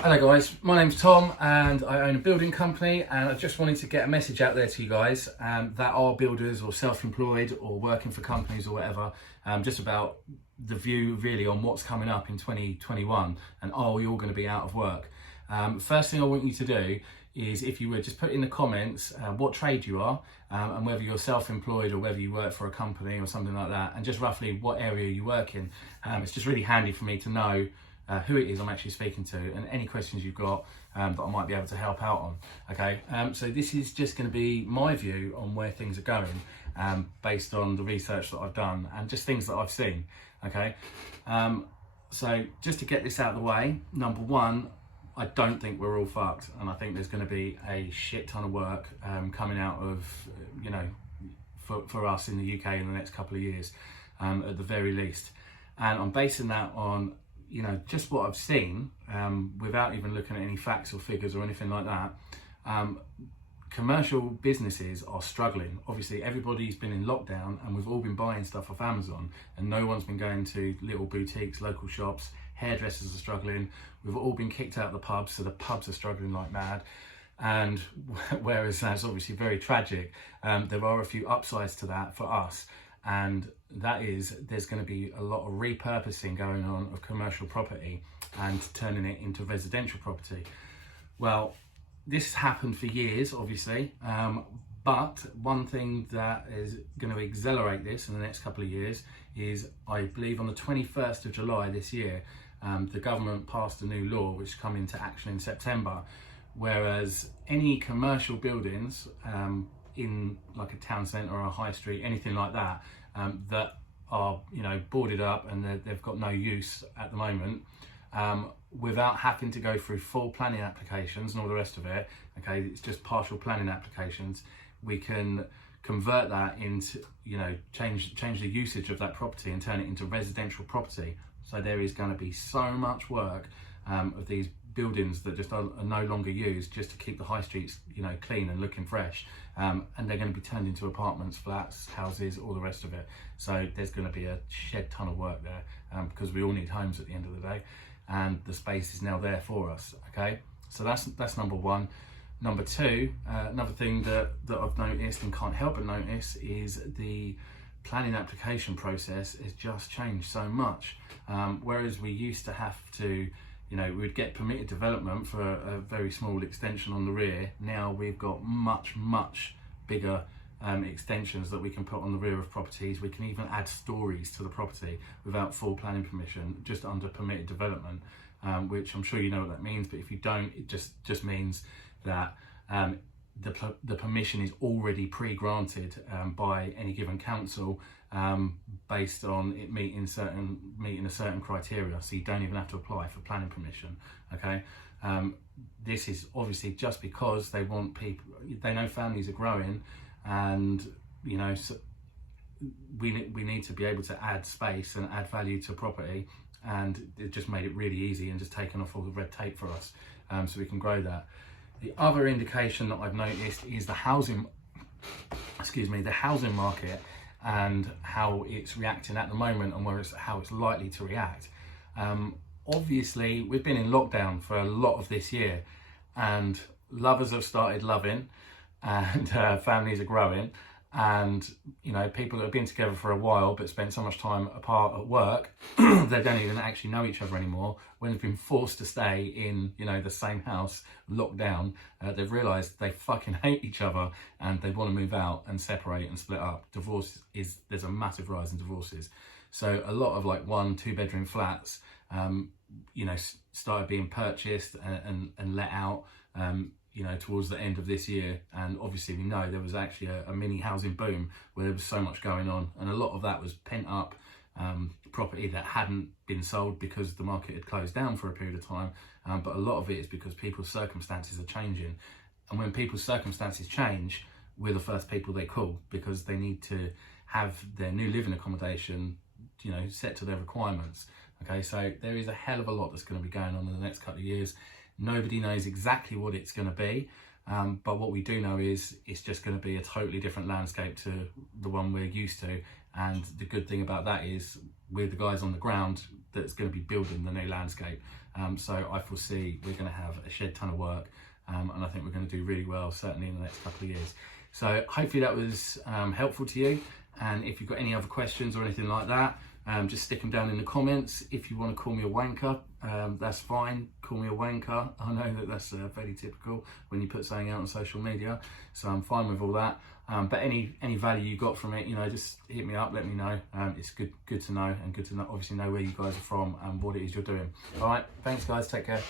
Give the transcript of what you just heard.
Hello guys, my name's Tom and I own a building company, and I just wanted to get a message out there to you guys that are builders or self-employed or working for companies or whatever, just about the view really on what's coming up in 2021 and are we all going to be out of work. First thing I want you to do is, if you would, just put in the comments what trade you are and whether you're self-employed or whether you work for a company or something like that, and just roughly what area you work in. It's just really handy for me to know who it is I'm actually speaking to, and any questions you've got that I might be able to help out on. Okay, so this is just going to be my view on where things are going, based on the research that I've done and just things that I've seen. Okay, so just to get this out of the way, number one, I don't think we're all fucked, and I think there's going to be a shit ton of work coming out of, for us in the UK in the next couple of years, at the very least. And I'm basing that on just what I've seen, without even looking at any facts or figures or anything like that. Commercial businesses are struggling. Obviously, everybody's been in lockdown and we've all been buying stuff off Amazon, and no one's been going to little boutiques, local shops. Hairdressers are struggling. We've all been kicked out of the pubs, so the pubs are struggling like mad. And whereas that's obviously very tragic, there are a few upsides to that for us. And that is, there's going to be a lot of repurposing going on of commercial property and turning it into residential property. Well, this has happened for years, obviously, but one thing that is going to accelerate this in the next couple of years is, I believe on the 21st of July this year, the government passed a new law which come into action in September, whereas any commercial buildings in like a town centre or a high street, anything like that, that are boarded up and they've got no use at the moment, without having to go through full planning applications and all the rest of it, okay, it's just partial planning applications, we can convert that into, change the usage of that property and turn it into residential property. So there is going to be so much work of these buildings that just are no longer used, just to keep the high streets clean and looking fresh, and they're going to be turned into apartments, flats, houses, all the rest of it. So there's going to be a shed ton of work there, because we all need homes at the end of the day, and the space is now there for us. Okay, so that's number one. Number two, another thing that I've noticed and can't help but notice is the planning application process has just changed so much. Whereas we used to have to, we'd get permitted development for a very small extension on the rear. Now we've got much bigger extensions that we can put on the rear of properties. We can even add stories to the property without full planning permission, just under permitted development, which I'm sure you know what that means, but if you don't, it just means that the permission is already pre-granted by any given council, based on it meeting a certain criteria, so you don't even have to apply for planning permission. Okay, this is obviously just because they want people, they know families are growing, and so we need to be able to add space and add value to property, and it just made it really easy and just taken off all the red tape for us, so we can grow that. The other indication that I've noticed is the housing market and how it's reacting at the moment, and how it's likely to react. Obviously, we've been in lockdown for a lot of this year, and lovers have started loving, and families are growing, and people that have been together for a while but spent so much time apart at work, they don't even actually know each other anymore. When they've been forced to stay in the same house, locked down, they've realised they fucking hate each other and they want to move out and separate and split up. There's a massive rise in divorces, so a lot of like 1-2 bedroom flats started being purchased and let out towards the end of this year. And obviously we know there was actually a mini housing boom where there was so much going on, and a lot of that was pent up property that hadn't been sold because the market had closed down for a period of time, but a lot of it is because people's circumstances are changing, and when people's circumstances change, we're the first people they call, because they need to have their new living accommodation set to their requirements. Okay, so there is a hell of a lot that's going to be going on in the next couple of years. Nobody knows exactly what it's going to be, but what we do know is it's just going to be a totally different landscape to the one we're used to. And the good thing about that is we're the guys on the ground that's going to be building the new landscape. So I foresee we're going to have a shed ton of work, and I think we're going to do really well, certainly in the next couple of years. So hopefully that was helpful to you. And if you've got any other questions or anything like that, just stick them down in the comments. If you want to call me a wanker, that's fine. Call me a wanker. I know that that's fairly typical when you put something out on social media, so I'm fine with all that. But any value you got from it, you know, just hit me up, let me know. It's good to know, and good to know, obviously know where you guys are from and what it is you're doing. All right, thanks guys, take care.